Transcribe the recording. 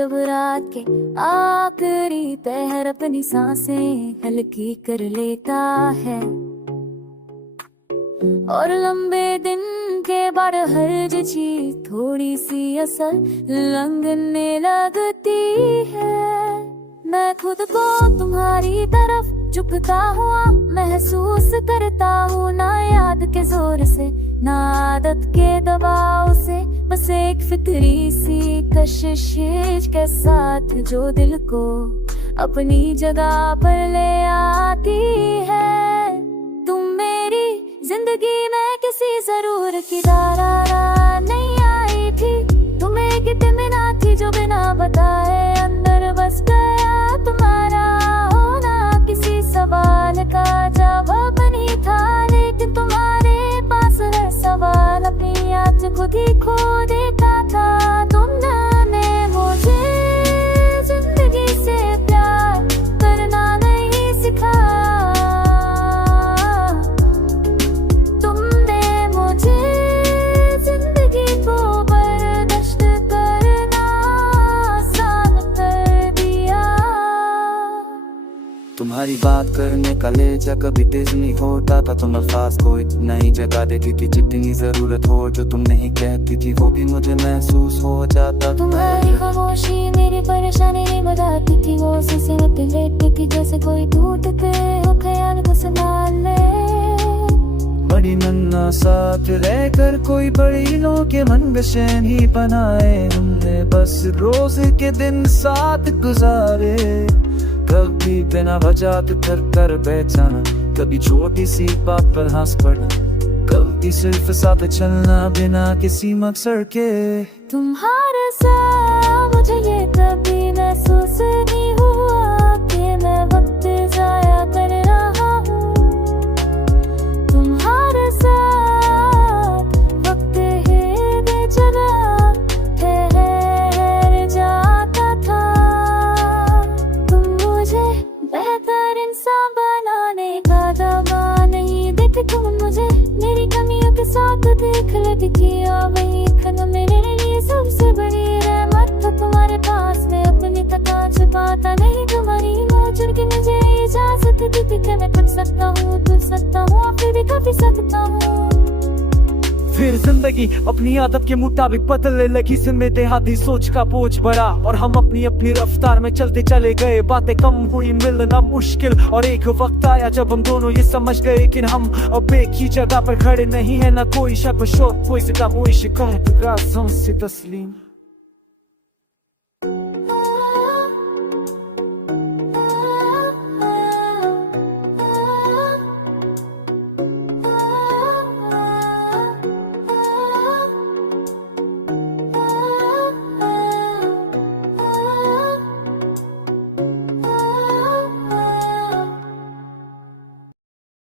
जब रात के आखिरी पहर अपनी सांसें हल्की कर लेता है, और लंबे दिन के बाद हर चीज थोड़ी सी असल लगने लगती है। मैं खुद को तुम्हारी तरफ झुकता हुआ महसूस करता हूँ, ना याद के जोर से ना आदत के दबाव से, बस एक फिक्री सी कशिश के साथ जो दिल को अपनी जगह पर ले आती है। तुम मेरी जिंदगी में किसी जरूर की धारा नहीं आई थी, तुम एक इत्मीनान थी जो बिना बताए अंदर बस गया। तुम्हारा होना किसी सवाल का जवाब नहीं था, लेकिन तुम्हारे पास हर सवाल अपनी आज खुद ही खो देता था। तुमने मुझे जिंदगी से प्यार करना नहीं सिखाया, तुमने मुझे जिंदगी को बर्दाश्त करना आसान कर दिया। तुम्हारी बात करने का लहजा कभी तेज नहीं होता था, तुम अल्फाज को इतना ही जगह देती थी जितनी जरूरत हो, जो तुम नहीं कहती थी वो भी मुझे महसूस हो जाता। तुम्हारी खामोशी मेरी परेशानी नहीं बताती थी, वो उसी लेटती थी जैसे कोई टूट के हो ख्याल को संभाल ले। बड़ी नन्हा साथ रहकर कोई बड़ी लोग के मन बेचैन ही बनाए, हमने बस रोज के दिन साथ गुजारे। कभी बिना वजह थर कर बैठाना, कभी छोटी सी बात पर हंस पड़ना, कभी सिर्फ साथ चलना बिना किसी मकसद के। तुम्हारे साथ मुझे ये कभी महसूस नहीं हुआ कि मैं वक्त जाया कर रहा हूँ। तुम्हारे साथ वक्त है बेजगह ठहर जाता था। तुम मुझे बेहतर इंसान बनाने का दवा नहीं देते, तुम मुझे मेरी कमियों के साथ देख लेती थी, और वही खन मेरे लिए सबसे बड़ी रहमत था। तुम्हारे पास में अपनी कथा छुपाता नहीं, तुम्हारी मौजूद की मुझे इजाजत दी थी कि मैं कर सकता हूँ, तुझ सकता हूँ, फिर भी काफी सकता हूँ। फिर जिंदगी अपनी आदत के मुताबिक बदलने लगी, जिसमें देहाती सोच का बोझ बढ़ा और हम अपनी अपनी रफ्तार में चलते चले गए। बातें कम हुई, मिलना मुश्किल, और एक वक्त आया जब हम दोनों ये समझ गए कि हम अब एक ही जगह पर खड़े नहीं है। ना कोई शक शोक, कोई शिकायत, कोई शिकायत, कसम से तस्लीम।